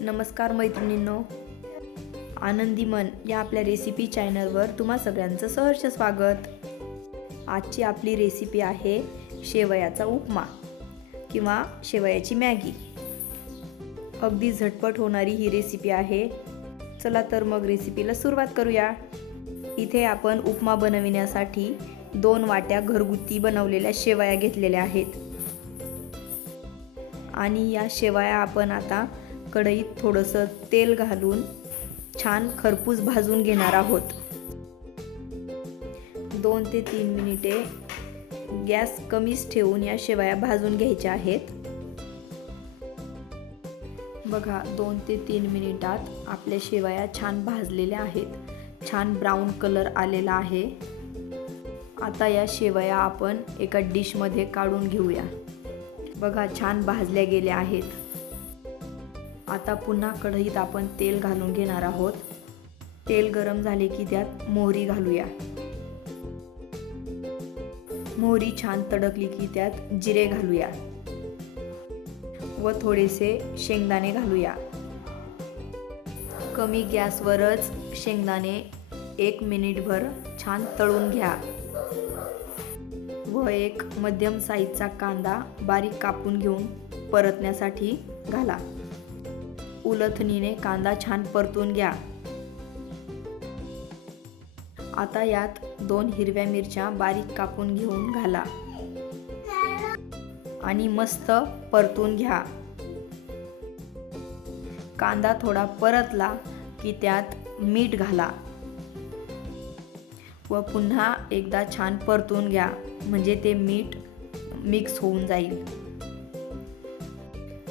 नमस्कार मैत्रिणींनो. आनंदी मन या आपल्या रेसिपी चॅनलवर तुम्हा सगळ्यांचं सहर्ष स्वागत. आजची आपली रेसिपी आहे शेवयाचा उपमा किंवा शेवयाची मॅगी. अगदी झटपट होणारी ही रेसिपी आहे. चला तर मग रेसिपीला सुरुवात करूया. इथे आपण उपमा बनविण्यासाठी दोन वाट्या घरगुती बनवलेल्या शेवया घेतलेल्या आहेत. आणि या शेवया आपण आता कढईत थोडंसं तेल घालून छान खरपूस भाजून घेणार आहोत. दोन ते तीन मिनिटे गॅस कमीच ठेवून या शेवया भाजून घ्यायच्या आहेत. बघा दोन ते तीन मिनिटात आपल्या शेवया छान भाजलेल्या आहेत. छान ब्राऊन कलर आलेला आहे. आता या शेवया आपण एका डिशमध्ये काढून घेऊया. बघा छान भाजल्या गेल्या आहेत. आता पुन्हा कढईत आपण तेल घालून घेणार आहोत. तेल गरम झाले की त्यात मोहरी घालूया. मोहरी छान तडकली की त्यात जिरे घालूया. व थोडेसे शेंगदाणे घालूया. कमी गॅसवरच शेंगदाणे एक मिनिटभर छान तळून घ्या. व एक मध्यम साईजचा कांदा बारीक कापून घेऊन परतण्यासाठी घाला. उलथणीने कांदा छान परतून घ्या. आता यात दोन हिरव्या मिरच्या बारीक कापून घेऊन घाला. आणि मस्त परतून घ्या. कांदा थोडा परतला की त्यात मीठ घाला. व पुन्हा एकदा छान परतून घ्या. म्हणजे ते मीठ मिक्स होऊन जाईल.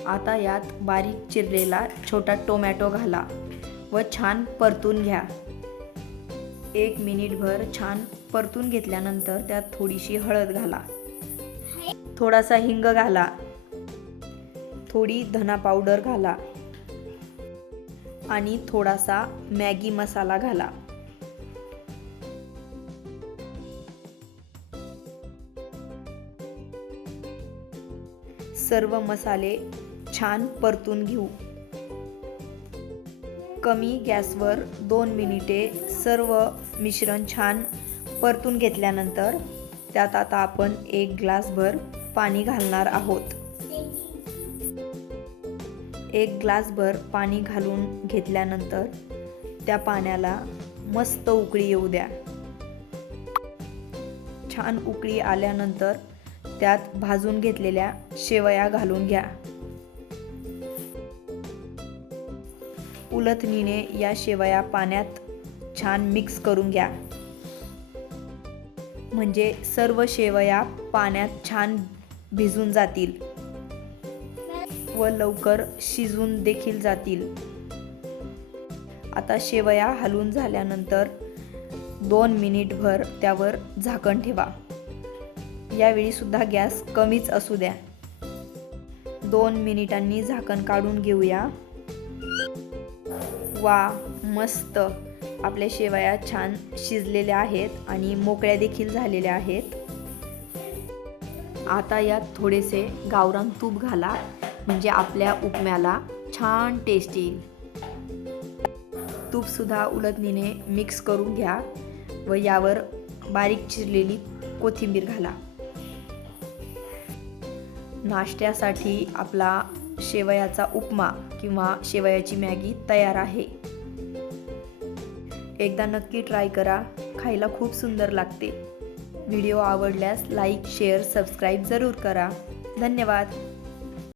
आता यात बारीक चिरलेला छोटा टोमॅटो घाला व छान परतून घ्या. एक मिनिटभर छान परतून घेतल्यानंतर त्यात थोडीशी हळद घाला. थोडासा हिंग घाला. थोडी धना पावडर घाला. आणि थोडासा मॅगी मसाला घाला. सर्व मसाले छान परतून घेऊ. कमी गॅसवर दोन मिनिटे सर्व मिश्रण छान परतून घेतल्यानंतर त्यात आता आपण एक ग्लासभर पाणी घालणार आहोत. एक ग्लासभर पाणी घालून घेतल्यानंतर त्या पाण्याला मस्त उकळी येऊ द्या. छान उकळी आल्यानंतर त्यात भाजून घेतलेल्या शेवया घालून घ्या. उलथणीने या शेवया पाण्यात छान मिक्स करून घ्या. म्हणजे सर्व शेवया पाण्यात छान भिजून जातील व लवकर शिजून देखील जातील. आता शेवया हलवून झाल्यानंतर दोन मिनिटभर त्यावर झाकण ठेवा. यावेळी सुद्धा गॅस कमीच असू द्या. दोन मिनिटांनी झाकण काढून घेऊया. वा मस्त आपल्या शेवया छान शिजलेल्या आहेत आणि मोकळ्या देखील झालेल्या आहेत. आता यात थोडेसे गावरान तूप घाला म्हणजे आपल्या उपम्याला छान टेस्ट येईल. तूपसुद्धा उलटणीने मिक्स करून घ्या व यावर बारीक चिरलेली कोथिंबीर घाला. नाश्त्यासाठी आपला शेवयाचा उपमा किंवा शेवयाची मॅगी तयार आहे. एकदा नक्की ट्राय करा खायला खूप सुंदर लागते. व्हिडिओ आवडल्यास लाईक शेअर सबस्क्राईब जरूर करा. धन्यवाद!